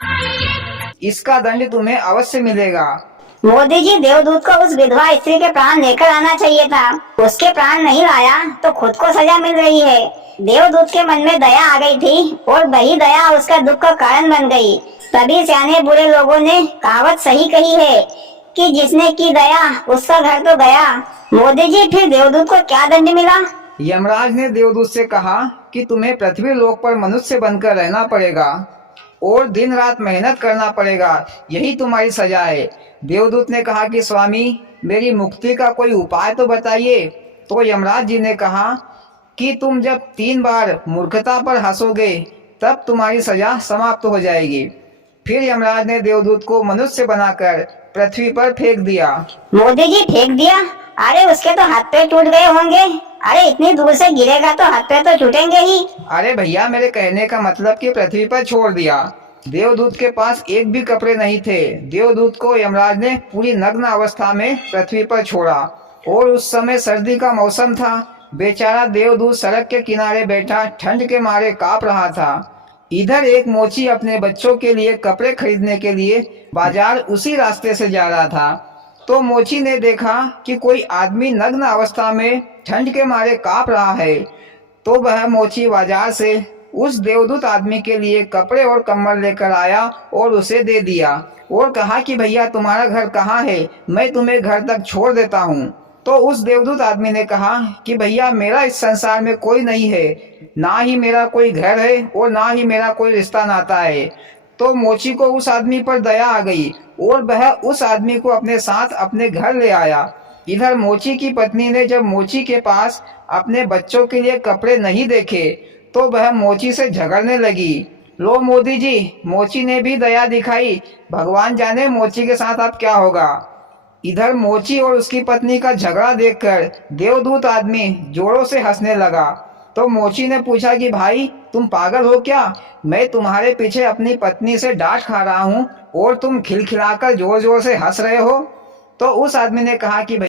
इसका दंड तुम्हें अवश्य मिलेगा। मोदी जी, देवदूत को उस विधवा स्त्री के प्राण लेकर आना चाहिए था। उसके प्राण नहीं लाया तो खुद को सजा मिल रही है। देवदूत के मन में दया आ गई थी और वही दया उसका दुख का कारण बन गई। तभी सियाने बुरे लोगों ने कहावत सही कही है कि जिसने की दया उसका घर तो गया। मोदी जी, फिर देवदूत को क्या दंड मिला? यमराज ने देवदूत से कहा कि तुम्हें पृथ्वी लोक पर मनुष्य बनकर रहना पड़ेगा और दिन रात मेहनत करना पड़ेगा, यही तुम्हारी सजा है। देवदूत ने कहा कि स्वामी, मेरी मुक्ति का कोई उपाय तो बताइए। तो यमराज जी ने कहा कि तुम जब 3 बार मूर्खता पर हंसोगे तब तुम्हारी सजा समाप्त हो जाएगी। फिर यमराज ने देवदूत को मनुष्य बनाकर पृथ्वी पर फेंक दिया। मोदी जी, फेंक दिया? अरे उसके तो हाथ पैर टूट गए होंगे। अरे इतनी दूर से गिरेगा तो हाथ पैर तो छूटेंगे ही। अरे भैया, मेरे कहने का मतलब कि पृथ्वी पर छोड़ दिया। देवदूत के पास एक भी कपड़े नहीं थे। देवदूत को यमराज ने पूरी नग्न अवस्था में पृथ्वी पर छोड़ा और उस समय सर्दी का मौसम था। बेचारा देवदूत सड़क के किनारे बैठा ठंड के मारे कांप रहा था। इधर एक मोची अपने बच्चों के लिए कपड़े खरीदने के लिए बाजार उसी रास्ते से जा रहा था। तो मोची ने देखा कि कोई आदमी नग्न अवस्था में ठंड के मारे कांप रहा है। तो वह मोची बाजार से उस देवदूत आदमी के लिए कपड़े और कम्बल लेकर आया और उसे दे दिया और कहा कि भैया, तुम्हारा घर कहाँ है, मैं तुम्हें घर तक छोड़ देता हूँ। तो उस देवदूत आदमी ने कहा कि भैया, मेरा इस संसार में कोई नहीं है, ना ही मेरा कोई घर है और ना ही मेरा कोई रिश्ता नाता है। तो मोची को उस आदमी पर दया आ गई और वह उस आदमी को अपने साथ अपने घर ले आया। इधर मोची की पत्नी ने जब मोची के पास अपने बच्चों के लिए कपड़े नहीं देखे तो वह मोची से झगड़ने लगी। लो मोदी जी, मोची ने भी दया दिखाई, भगवान जाने मोची के साथ अब क्या होगा। इधर मोची और उसकी पत्नी का झगड़ा देखकर देवदूत आदमी जोरों से हंसने लगा। तो मोची ने पूछा कि भाई, तुम पागल हो क्या? मैं तुम्हारे पीछे अपनी पत्नी से डांट खा रहा हूँ और तुम खिलखिलाकर जोर जोर से हंस रहे हो। तो उस आदमी ने कहा कि